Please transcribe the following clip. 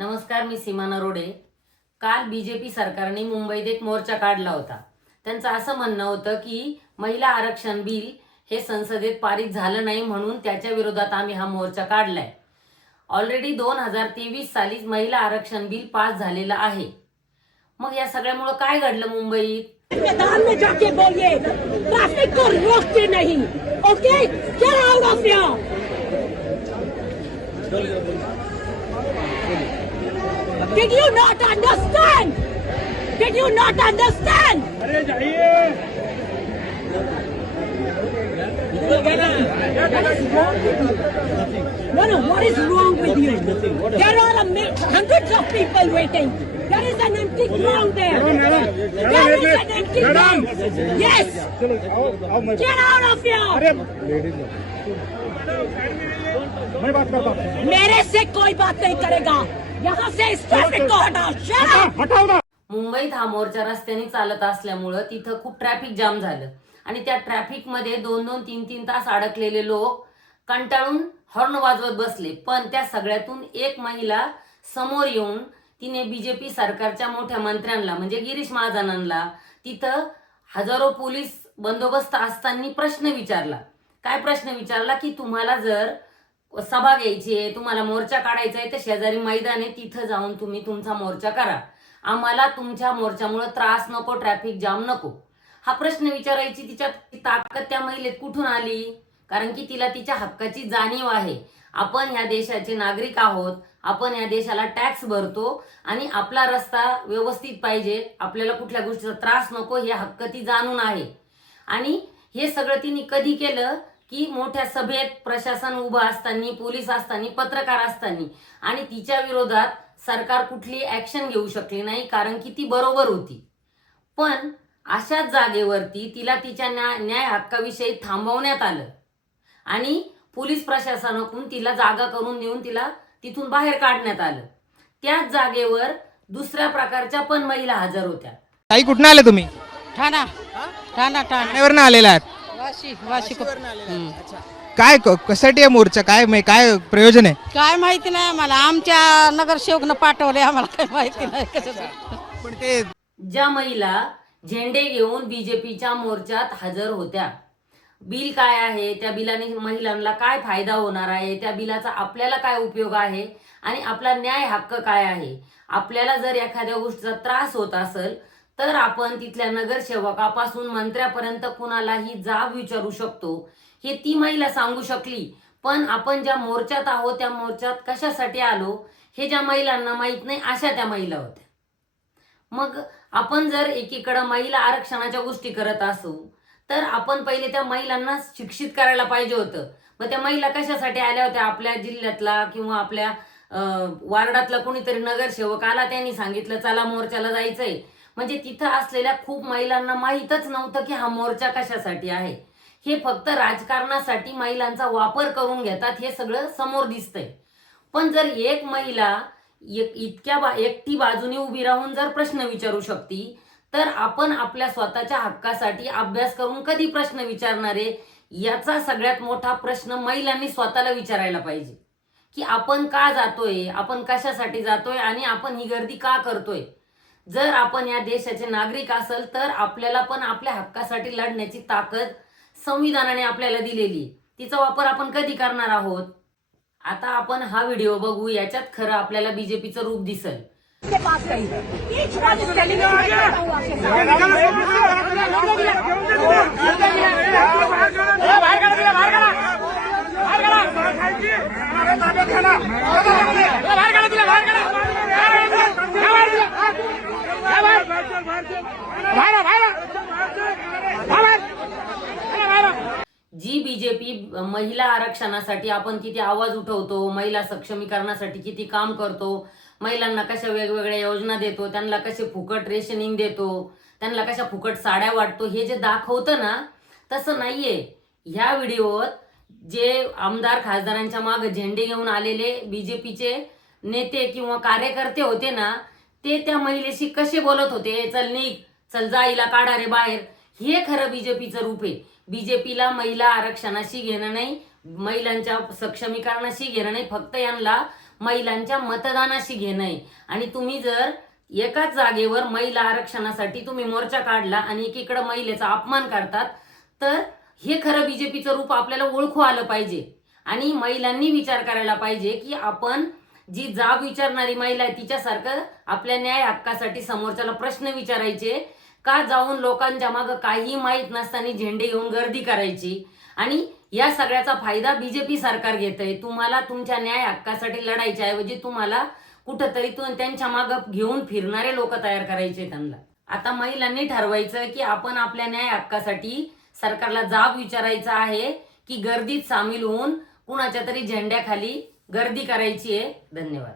नमस्कार, मी सीमा नरोडे। काल बीजेपी सरकारने मुंबईत एक मोर्चा काढला होता। त्यांचं असं म्हणणं होतं की महिला आरक्षण बिल हे संसदेत पारित झालं नाही म्हणून त्याच्या विरोधात आम्ही हा मोर्चा काढलाय। ऑलरेडी 2023 सालीच महिला आरक्षण बिल पास झालेलं आहे। मग या सगळ्यामुळे काय घडलं मुंबईत? मैदान में जाके बोलिए, ट्रैफिक को रोकते नहीं। Okay, get out of here. Did you not understand? Did you not understand? अरे जाइए। No, what is wrong with you? There are hundreds of people waiting. There is an empty ground there. There is an empty ground. Yes. Get out of here. मैं बात करता हूँ। मेरे से कोई बात नहीं करेगा। यहाँ से इस ट्रैफिक को हटाओ। Shut up. हटाओ ना। मुंबईत हा मोर्चा रस्त्याने चालत असल्यामुळे तिथं खूप ट्रॅफिक जाम झालं आणि त्या ट्रॅफिक मध्ये 2-2, 3-3 तास अडकलेले लोक कंटाळून हॉर्न वाजवत बसले। पण त्या सगळ्यातून एक महिला समोर येऊन तिने बीजेपी सरकारच्या मोठ्या मंत्र्यांना म्हणजे गिरीश महाजनांना तिथं हजारो पोलीस बंदोबस्त असताना प्रश्न विचारला। काय प्रश्न विचारला की तुम्हाला जर सभा घ्यायची आहे, तुम्हाला मोर्चा काढायचा आहे, तर शेजारी मैदान आहे, तिथं जाऊन तुम्ही तुमचा मोर्चा करा। आम्हाला तुमच्या मोर्चामुळे त्रास नको, ट्रॅफिक जाम नको। हा प्रश्न विचारायची तिच्यात ताकद त्या महिलेत कुठून आली? कारण की तिला तिच्या हक्काची जाणीव आहे। आपण ह्या देशाचे नागरिक आहोत, आपण या देशाला टॅक्स भरतो आणि आपला रस्ता व्यवस्थित पाहिजे, आपल्याला कुठल्या गोष्टीचा त्रास नको, हे हक्क ती जाणून आहे। आणि हे सगळं तिने कधी केलं की मोठ्या सभेत प्रशासन उभं असताना, पोलीस असताना, पत्रकार असताना, आणि तिच्या विरोधात सरकार कुठली ऍक्शन घेऊ शकली नाही कारण की ती बरोबर होती। पण अशाच जागेवरती तिला तिच्या न्याय हक्काविषयी थांबवण्यात आलं आणि पोलीस प्रशासनाकडून तिला जागा करून देऊन तिला तिथून बाहेर काढण्यात आलं। त्याच जागेवर दुसऱ्या प्रकारच्या पण महिला हजर होत्या। ताई कुठून आले तुम्ही? ठाणा ठाणा ठाणा ठाण्यावरून आलेला आहात? वाशी काय कशासाठी आहे मोर्चा? काय प्रयोजन आहे? काय माहिती नाही आम्हाला, आमच्या नगरसेवकनं पाठवले, आम्हाला काय माहिती नाही कशाचं। पण ते ज्या महिला झेंडे घेऊन बीजेपीच्या मोर्चात हजर होत्या, बिल काय आहे, त्या बिलाने महिलांना काय फायदा होणार आहे, त्या बिलाचा आपल्याला काय उपयोग आहे आणि आपला न्याय हक्क काय आहे, आपल्याला जर एखाद्या गोष्टीचा त्रास होत असेल तर आपण तिथल्या नगरसेवकापासून मंत्र्यापर्यंत कुणालाही जाब विचारू शकतो, हे ती महिला सांगू शकली। पण आपण ज्या मोर्चात आहोत त्या मोर्चात कशासाठी आलो हे ज्या महिलांना माहित नाही, अशा त्या महिला होत्या। मग आपण जर एकीकडे महिला आरक्षणाच्या गोष्टी करत असू तर आपण पहिले त्या महिलांना शिक्षित करायला पाहिजे होतं। मग त्या महिला कशासाठी आल्या होत्या? आपल्या जिल्ह्यातला किंवा आपल्या वार्डातला कोणीतरी नगरसेवक आला, त्यांनी सांगितलं चला मोर्चाला जायचंय, म्हणजे तिथं असलेल्या खूप महिलांना माहीतच नव्हतं की हा मोर्चा कशासाठी आहे। हे फक्त राजकारणासाठी महिलांचा वापर करून घेतात, हे सगळं समोर दिसतंय। पण जर एक महिला एकटी बाजूने उभी राहून जर प्रश्न विचारू शकती तर आपण आपल्या स्वतःच्या हक्कासाठी अभ्यास करून कधी प्रश्न विचारणारे, याचा सगळ्यात मोठा प्रश्न महिलांनी स्वतःला विचारायला पाहिजे की आपण का जातोय, आपण कशासाठी जातोय आणि आपण ही गर्दी का करतोय। जर आपण या देशाचे नागरिक असेल तर आपल्याला पण आपल्या हक्कासाठी लढण्याची ताकद संविधानाने आपल्याला दिलेली, तिचा वापर आपण कधी करणार आहोत? आता आपण हा व्हिडिओ बघू, याच्यात खरं आपल्याला बीजेपीचं रूप दिसेल। के पास गई। Each one is telling you जी बीजेपी महिला आरक्षणासाठी आपण किती आवाज उठवतो, महिला सक्षमीकरणासाठी किती काम करतो, महिलांना कशा वेगवेगळ्या योजना देतो, त्यांना कसे फुकट रेशनिंग देतो, त्यांना कशा फुकट साड्या वाटतो, हे जे दाखवतं ना, तसं नाहीये। ह्या व्हिडिओत जे आमदार खासदारांच्या मागे झेंडे घेऊन आलेले बीजेपीचे नेते किंवा कार्यकर्ते होते ना, ते त्या महिलेशी कसे बोलत होते, चल निघ, चल जा, हिला काढा रे बाहेर, हे खरं बीजेपीचं रूप आहे। बीजेपीला महिला आरक्षणाशी घेणं नाही, महिलांच्या सक्षमीकरणाशी घेणं नाही, फक्त यांना महिलांच्या मतदानाशी घेणं आहे. आणि तुम्ही जर एकाच जागेवर महिला आरक्षणासाठी तुम्ही मोर्चा काढला आणि एकीकडे महिलेचा अपमान करतात, तर हे खरं बीजेपीचं रूप आपल्याला ओळखू आलं पाहिजे. आणि महिलांनी विचार करायला पाहिजे की आपण जी जाब विचारणारी महिला आहे तिच्यासारखं आपल्या न्याय हक्कासाठी समोरच्याला प्रश्न विचारायचे, का जाऊन लोकांच्या मागं काही माहीत नसताना झेंडे घेऊन गर्दी करायची. आणि या सगळ्याचा फायदा बीजेपी सरकार घेतंय. तुम्हाला तुमच्या न्याय हक्कासाठी लढायच्या ऐवजी तुम्हाला कुठंतरी त्यांच्या मागं घेऊन फिरणारे लोक तयार करायचे त्यांना. आता महिलांनी ठरवायचं की आपण आपल्या न्याय हक्कासाठी सरकारला जाब विचारायचा आहे की गर्दीत सामील होऊन कुणाच्या तरी झेंड्याखाली गर्दी करायची आहे. धन्यवाद.